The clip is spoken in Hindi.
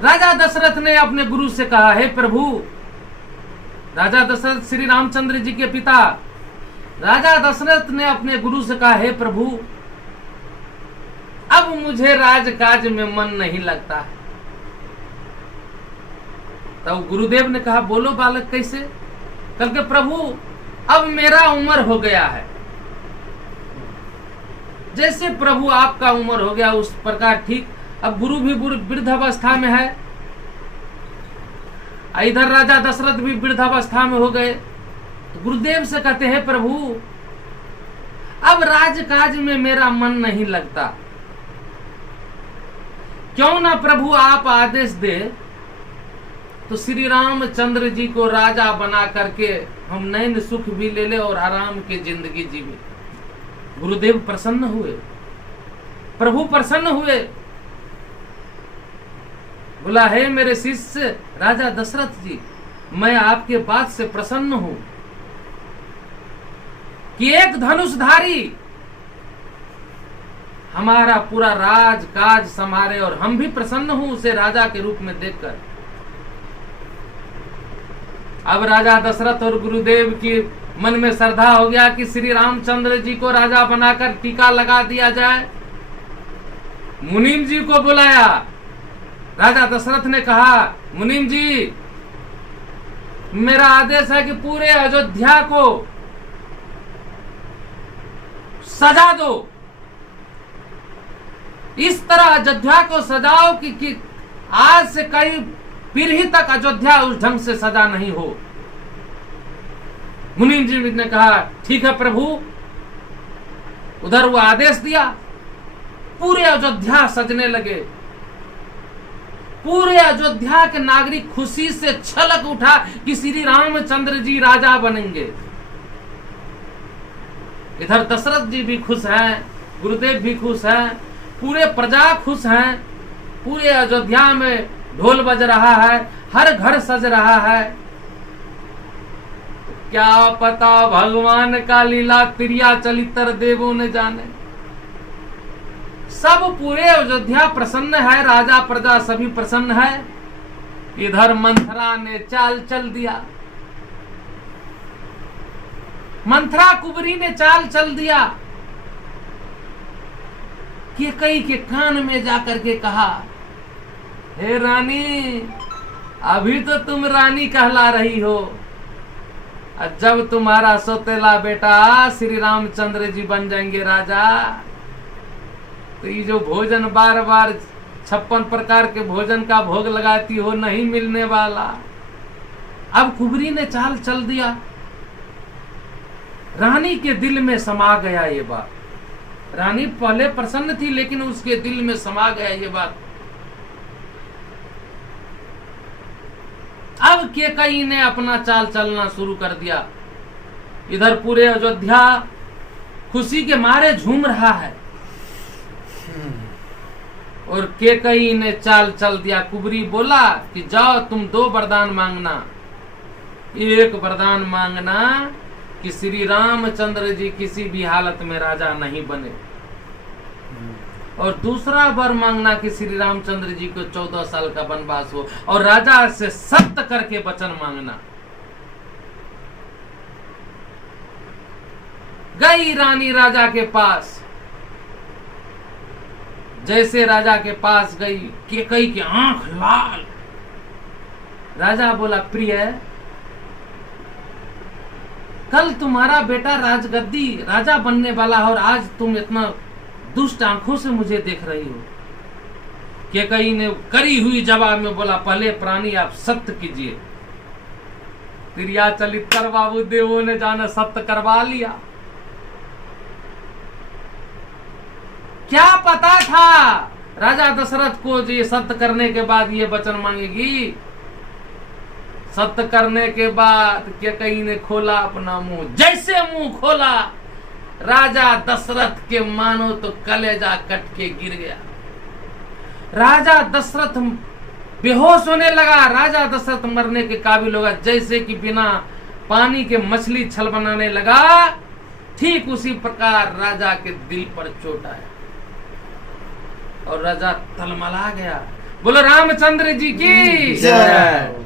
राजा दशरथ ने अपने गुरु से कहा, हे प्रभु, राजा दशरथ श्री रामचंद्र जी के पिता, राजा दशरथ ने अपने गुरु से कहा, हे प्रभु, अब मुझे राजकाज में मन नहीं लगता। तब गुरुदेव ने कहा, बोलो बालक कैसे? कल के प्रभु, अब मेरा उम्र हो गया है, जैसे प्रभु आपका उम्र हो गया उस प्रकार ठीक। अब गुरु भी वृद्ध अवस्था में है, इधर राजा दशरथ भी वृद्ध अवस्था में हो गए। तो गुरुदेव से कहते हैं, प्रभु, अब राजकाज में मेरा मन नहीं लगता, क्यों ना प्रभु आप आदेश दे तो श्री रामचंद्र जी को राजा बना करके हम नैन सुख भी ले ले और आराम की जिंदगी जीवे। गुरुदेव प्रसन्न हुए, प्रभु प्रसन्न हुए। बोला, हे मेरे शिष्य राजा दशरथ जी, मैं आपके बात से प्रसन्न हूं कि एक धनुषधारी हमारा पूरा राज काज संभाले, और हम भी प्रसन्न हूं उसे राजा के रूप में देखकर। अब राजा दशरथ और गुरुदेव की मन में श्रद्धा हो गया कि श्री रामचंद्र जी को राजा बनाकर टीका लगा दिया जाए। मुनीम जी को बुलाया। राजा दशरथ ने कहा, मुनीम जी, मेरा आदेश है कि पूरे अयोध्या को सजा दो, इस तरह अयोध्या को सजाओ कि आज से कई पीढ़ी तक अयोध्या उस ढंग से सजा नहीं हो। मुनीम जी ने कहा, ठीक है प्रभु। उधर वो आदेश दिया, पूरे अयोध्या सजने लगे। पूरे अयोध्या के नागरिक खुशी से छलक उठा कि श्री रामचंद्र जी राजा बनेंगे। इधर दशरथ जी भी खुश हैं, गुरुदेव भी खुश हैं, पूरे प्रजा खुश हैं। पूरे अयोध्या में ढोल बज रहा है, हर घर सज रहा है। क्या पता भगवान का लीला तिरिया चलितर देवों ने जाने। सब पूरे अयोध्या प्रसन्न है, राजा प्रजा सभी प्रसन्न है। इधर मंथरा ने चाल चल दिया, मंथरा कुबरी ने चाल चल दिया। कैकेयी के कान में जाकर के कहा, हे रानी, अभी तो तुम रानी कहला रही हो, जब तुम्हारा सौतेला बेटा श्री रामचंद्र जी बन जाएंगे राजा, तो ये जो भोजन बार बार 56 प्रकार के भोजन का भोग लगाती हो नहीं मिलने वाला। अब कुबरी ने चाल चल दिया। रानी के दिल में समा गया ये बात। रानी पहले प्रसन्न थी, लेकिन उसके दिल में समा गया ये बात। अब कैकेयी ने अपना चाल चलना शुरू कर दिया। इधर पूरे अयोध्या खुशी के मारे झूम रहा है, और कैकेयी ने चाल चल दिया। कुबरी बोला कि जाओ तुम 2 वरदान मांगना। एक वरदान मांगना कि श्री रामचंद्र जी किसी भी हालत में राजा नहीं बने, और दूसरा वर मांगना कि श्री रामचंद्र जी को 14 साल का वनवास हो, और राजा से सख्त करके वचन मांगना। गई रानी राजा के पास। जैसे राजा के पास गई, कैकेयी की आंख लाल। राजा बोला, प्रिय, कल तुम्हारा बेटा राजगद्दी राजा बनने वाला है, और आज तुम इतना दुष्ट आंखों से मुझे देख रही हो। कैकेयी ने करी हुई जवाब में बोला, पहले प्राणी आप सत्य कीजिए। तिरिया चलितर बाबू देवों ने जाना सत्य करवा लिया। क्या पता था राजा दशरथ को ये सत्य करने के बाद ये वचन मांगेगी। सत्य करने के बाद कैकेयी ने खोला अपना मुंह। जैसे मुंह खोला, राजा दशरथ के मानो तो कलेजा कट के गिर गया। राजा दशरथ बेहोश होने लगा। राजा दशरथ मरने के काबिल होगा। जैसे कि बिना पानी के मछली छल बनाने लगा, ठीक उसी प्रकार राजा के दिल पर चोट आया और राजा तलमला गया। बोलो रामचंद्र जी की जय।